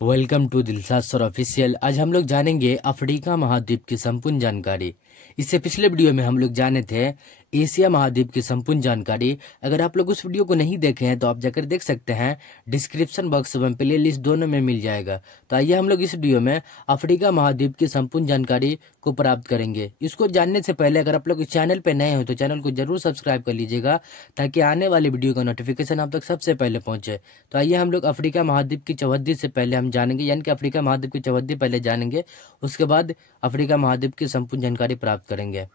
Welcome to Dilshad sir official. आज हम लोग जानेंगे अफ्रीका महाद्वीप की संपूर्ण जानकारी। इससे पिछले वीडियो में हम लोग जाने थे एशिया महाद्वीप की संपूर्ण जानकारी। अगर आप लोग उस वीडियो को नहीं देखे हैं तो आप जाकर देख सकते हैं, डिस्क्रिप्शन बॉक्स एवं प्ले लिस्ट दोनों में मिल जाएगा। तो आइए हम लोग इस वीडियो में अफ्रीका महाद्वीप की संपूर्ण जानकारी को प्राप्त करेंगे। इसको जानने से पहले अगर आप लोग इस चैनल पर नए हो तो चैनल को जरूर सब्सक्राइब कर लीजिएगा, ताकि आने वाली वीडियो का नोटिफिकेशन आप तक सबसे पहले पहुंचे। तो आइए हम लोग अफ्रीका महाद्वीप की चौहद्दी से पहले हम जानेंगे, यानी कि अफ्रीका महाद्वीप की चौहद्दी पहले जानेंगे, उसके बाद अफ्रीका महाद्वीप की संपूर्ण जानकारी प्राप्त करेंगे।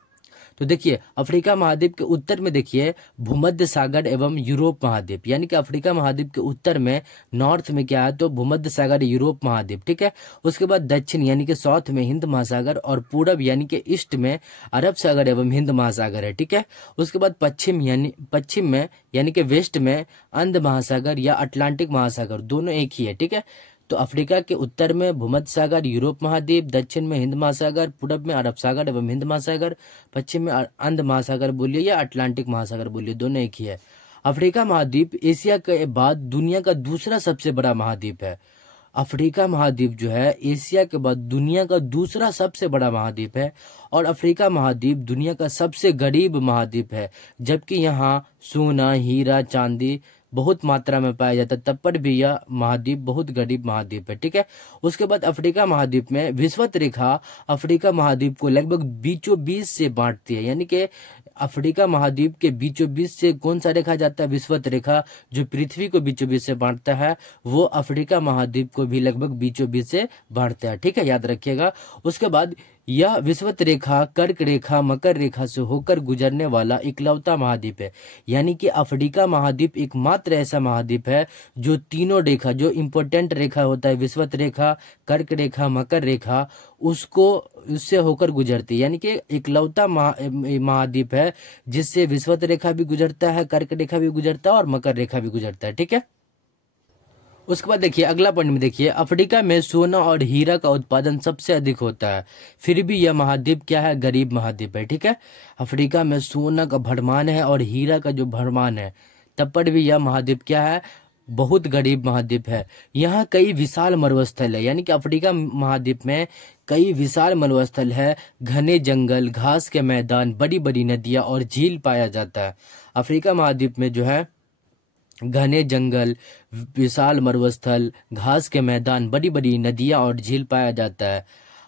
तो देखिए, अफ्रीका महाद्वीप के उत्तर में देखिए भूमध्य सागर एवं यूरोप महाद्वीप, यानी कि अफ्रीका महाद्वीप के उत्तर में नॉर्थ में क्या है तो भूमध्य सागर यूरोप महाद्वीप, ठीक है। उसके बाद दक्षिण यानी कि साउथ में हिंद महासागर और पूरब यानी कि ईस्ट में अरब सागर एवं हिंद महासागर है, ठीक है। उसके बाद पश्चिम में यानी कि वेस्ट में अंध महासागर या अटलांटिक महासागर, दोनों एक ही है, ठीक है। तो अफ्रीका के उत्तर में भूमध्य सागर यूरोप महाद्वीप, दक्षिण में हिंद महासागर, पूरब में अरब सागर एवं हिंद महासागर, पश्चिम में अंध महासागर बोलिए या अटलांटिक महासागर बोलिए, दोनों एक ही है। अफ्रीका महाद्वीप एशिया के बाद दुनिया का दूसरा सबसे बड़ा महाद्वीप है। अफ्रीका महाद्वीप जो है एशिया के बाद दुनिया का दूसरा सबसे बड़ा महाद्वीप है, और अफ्रीका महाद्वीप दुनिया का सबसे गरीब महाद्वीप है, जबकि यहाँ सोना, हीरा, चांदी बहुत मात्रा में पाया जाता है, तब पर भी यह महाद्वीप बहुत गरीब महाद्वीप है, ठीक है। उसके बाद अफ्रीका महाद्वीप में विषुवत रेखा अफ्रीका महाद्वीप को लगभग बीचों बीच से बांटती है, यानी कि अफ्रीका महाद्वीप के बीचों बीच से कौन सा रेखा जाता है, विषुवत रेखा, जो पृथ्वी को बीचों बीच से बांटता है, वो अफ्रीका महाद्वीप को भी लगभग बीचों बीच से बांटता है, ठीक है, याद रखिएगा। उसके बाद यह विषुवत रेखा कर्क रेखा मकर रेखा से होकर गुजरने वाला इकलौता महाद्वीप है, यानी कि अफ्रीका महाद्वीप एकमात्र ऐसा महाद्वीप है जो तीनों रेखा, जो इंपॉर्टेंट रेखा होता है विषुवत रेखा, कर्क रेखा, मकर रेखा, उससे होकर गुजरती है, यानी कि इकलौता महाद्वीप है जिससे विषुवत रेखा भी गुजरता है, कर्क रेखा भी गुजरता है और मकर रेखा भी गुजरता है, ठीक है। उसके बाद देखिए अगला पॉइंट में देखिए, अफ्रीका में सोना और हीरा का उत्पादन सबसे अधिक होता है, फिर भी यह महाद्वीप क्या है, गरीब महाद्वीप है, ठीक है। अफ्रीका में सोना का भरमान है और हीरा का जो भरमान है, तब पर भी यह महाद्वीप क्या है, बहुत गरीब महाद्वीप है। यहाँ कई विशाल मरुस्थल है, यानी कि अफ्रीका महाद्वीप में कई विशाल मरुस्थल है, घने जंगल, घास के मैदान, बड़ी बड़ी नदियां और झील पाया जाता है। अफ्रीका महाद्वीप में जो है घने जंगल, विशाल मरुस्थल, घास के मैदान, बड़ी बड़ी नदियां और झील पाया जाता है।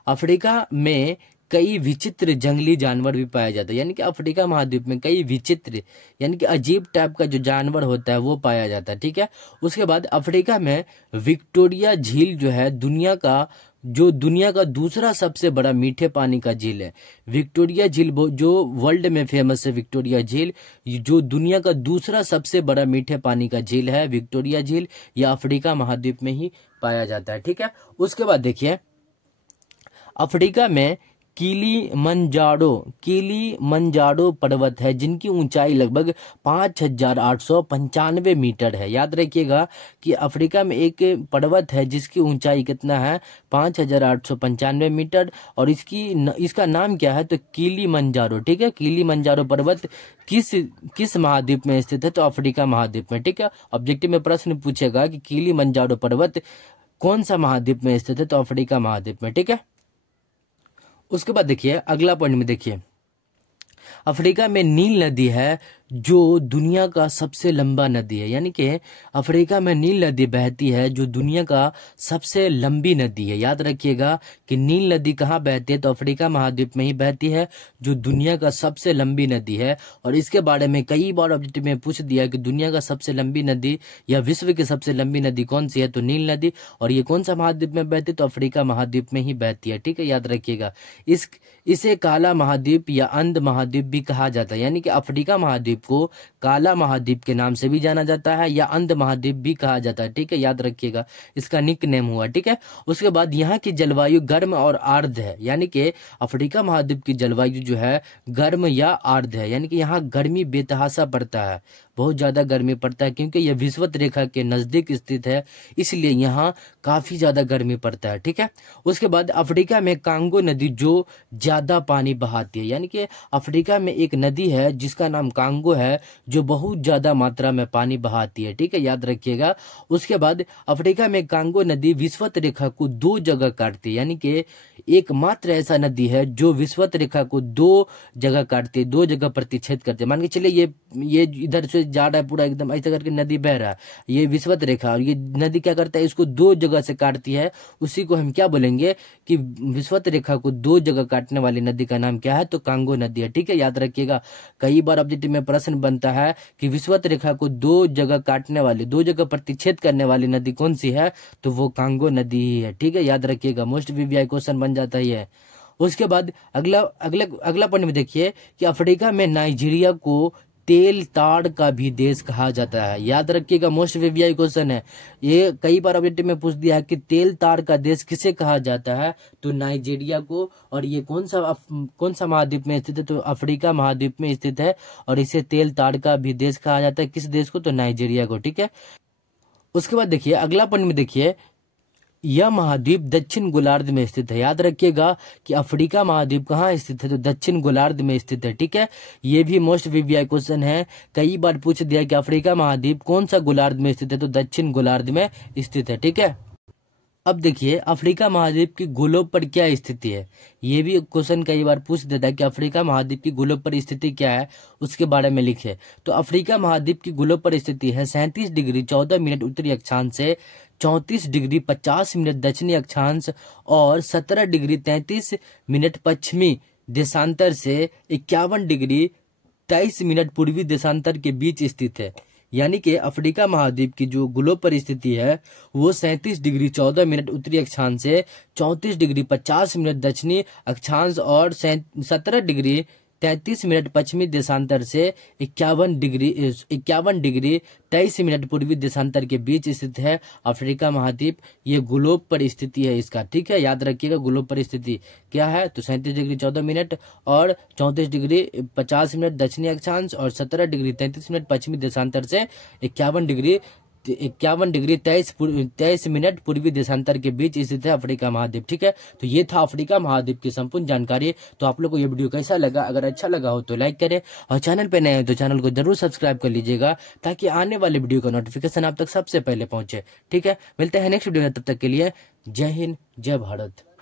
अफ्रीका में कई विचित्र जंगली जानवर भी पाया जाता है, यानी कि अफ्रीका महाद्वीप में कई विचित्र यानी कि अजीब टाइप का जो जानवर होता है वो पाया जाता है, ठीक है। उसके बाद अफ्रीका में विक्टोरिया झील जो है दुनिया का दूसरा सबसे बड़ा मीठे पानी का झील है। विक्टोरिया झील जो वर्ल्ड में फेमस है, विक्टोरिया झील जो दुनिया का दूसरा सबसे बड़ा मीठे पानी का झील है, विक्टोरिया झील, यह अफ्रीका महाद्वीप में ही पाया जाता है, ठीक है। उसके बाद देखिए अफ्रीका में किलीमंजारो पर्वत है, जिनकी ऊंचाई लगभग 5,895 मीटर है। याद रखिएगा कि अफ्रीका में एक पर्वत है जिसकी ऊंचाई कितना है, 5,895 मीटर, और इसका नाम क्या है तो किलीमंजारो, ठीक है। किलीमंजारो पर्वत किस महाद्वीप में स्थित है तो अफ्रीका महाद्वीप में, ठीक है। ऑब्जेक्टिव में प्रश्न पूछेगा कि किलीमंजारो पर्वत कौन सा महाद्वीप में स्थित है तो अफ्रीका महाद्वीप में, ठीक है। उसके बाद देखिए अगला पॉइंट में देखिए, अफ्रीका में नील नदी है जो दुनिया का सबसे लंबा नदी है, यानी कि अफ्रीका में नील नदी बहती है जो दुनिया का सबसे लंबी नदी है। याद रखिएगा कि नील नदी कहाँ बहती है तो अफ्रीका महाद्वीप में ही बहती है, जो दुनिया का सबसे लंबी नदी है। और इसके बारे में कई बार ऑब्जेक्टिव में पूछ दिया कि दुनिया का सबसे लंबी नदी या विश्व की सबसे लंबी नदी कौन सी है तो नील नदी, और ये कौन सा महाद्वीप में बहती है तो अफ्रीका महाद्वीप में ही बहती है, ठीक है, याद रखिएगा। इसे काला महाद्वीप या अंध महाद्वीप भी कहा जाता है, यानी कि अफ्रीका महाद्वीप को काला महाद्वीप के नाम से भी जाना जाता है या अंध महाद्वीप भी कहा जाता है, ठीक है, याद रखिएगा, इसका निक नेम हुआ, ठीक है। उसके बाद यहाँ की जलवायु गर्म और आर्द्र है, यानी कि अफ्रीका महाद्वीप की जलवायु जो है गर्म या आर्द्र है, यानी कि यहाँ गर्मी बेतहाशा पड़ता है, बहुत ज्यादा गर्मी पड़ता है, क्योंकि यह विषुवत रेखा के नजदीक स्थित है, इसलिए यहाँ काफी ज्यादा गर्मी पड़ता है। ठीक है, उसके बाद अफ्रीका में कांगो नदी जो ज्यादा पानी बहाती है, यानी कि अफ्रीका में एक नदी है जिसका नाम कांगो है, जो बहुत ज्यादा मात्रा में पानी बहाती है। ठीक है, याद रखिएगा। उसके बाद अफ्रीका में कांगो नदी विषुवत रेखा को दो जगह काटती है, यानी कि एकमात्र ऐसा नदी है जो विषुवत रेखा को दो जगह काटती है, दो जगह प्रतिच्छेद करते हैं। मान के चलिए ये इधर से जा रहा है पूरा एकदम ऐसा करके नदी बह रहा है, ये विषुवत रेखा, और ये नदी क्या करता है, इसको दो जगह से काटती है। उसी को हम क्या बोलेंगे कि विषुवत रेखा को दो जगह काटने वाली नदी का नाम क्या है, तो कांगो नदी है। ठीक है, याद रखिएगा। कई बार ऑब्जेक्टिव में प्रश्न बनता है कि विषुवत रेखा को दो जगह काटने वाली, दो जगह प्रतिच्छेद करने वाली नदी कौन सी है, तो वो कांगो नदी ही है। ठीक है, याद रखिएगा, मोस्ट वीवीआई क्वेश्चन बन जाता है। उसके बाद अगला पॉइंट में देखिए कि अफ्रीका में नाइजीरिया को तेल ताड़ का भी देश कहा जाता है। याद रखिएगा, मोस्ट वीवीआई क्वेश्चन है ये, कई बार ऑब्जेक्टिव में पूछ दिया है कि तेल ताड़ का देश किसे कहा जाता है, तो नाइजीरिया को। और ये कौन सा महाद्वीप में स्थित है, तो अफ्रीका महाद्वीप में स्थित है, और इसे तेल ताड़ का भी देश कहा जाता है। किस देश को, तो नाइजीरिया को। ठीक है, उसके बाद देखिए अगला पॉइंट में देखिए, यह महाद्वीप दक्षिण गोलार्ध में स्थित है। याद रखिएगा कि अफ्रीका महाद्वीप कहाँ स्थित है, तो दक्षिण गोलार्ध में स्थित है। ठीक है, ये भी मोस्ट वीवीआई क्वेश्चन है, कई बार पूछ दिया कि अफ्रीका महाद्वीप कौन सा गोलार्ध में स्थित है, तो दक्षिण गोलार्ध में स्थित है। ठीक है, अब देखिए अफ्रीका महाद्वीप की गोलोब पर क्या स्थिति है, ये भी क्वेश्चन कई बार पूछ देता है कि अफ्रीका महाद्वीप की गोलोब पर स्थिति क्या है, उसके बारे में लिखे। तो अफ्रीका महाद्वीप की गोलोब पर स्थिति है 37 डिग्री 14 मिनट उत्तरी अक्षांश से 34 डिग्री 50 मिनट दक्षिणी अक्षांश और 17 डिग्री 33 मिनट पश्चिमी देशांतर से 51 डिग्री 23 मिनट पूर्वी देशांतर के बीच स्थित है। यानी कि अफ्रीका महाद्वीप की जो ग्लोब पर स्थिति है वो 37 डिग्री 14 मिनट उत्तरी अक्षांश से 34 डिग्री 50 मिनट दक्षिणी अक्षांश और 17 डिग्री 33 मिनट पश्चिमी देशांतर से 51 डिग्री 23 मिनट पूर्वी देशांतर के बीच स्थित है अफ्रीका महाद्वीप। ये ग्लोब पर स्थिति है इसका। ठीक है, याद रखिएगा ग्लोब पर स्थिति क्या है, तो 37 डिग्री 14 मिनट और 34 डिग्री 50 मिनट दक्षिणी अक्षांश और 17 डिग्री 33 मिनट पश्चिमी देशांतर से 51 डिग्री 23 मिनट पूर्वी देशांतर के बीच स्थित है अफ्रीका महाद्वीप। ठीक है, तो ये था अफ्रीका महाद्वीप की संपूर्ण जानकारी। तो आप लोग को ये वीडियो कैसा लगा, अगर अच्छा लगा हो तो लाइक करें, और चैनल पे नए हैं तो चैनल को जरूर सब्सक्राइब कर लीजिएगा, ताकि आने वाले वीडियो का नोटिफिकेशन आप तक सबसे पहले पहुंचे। ठीक है, मिलते हैं नेक्स्ट वीडियो में, तब तक के लिए जय हिंद जय भारत।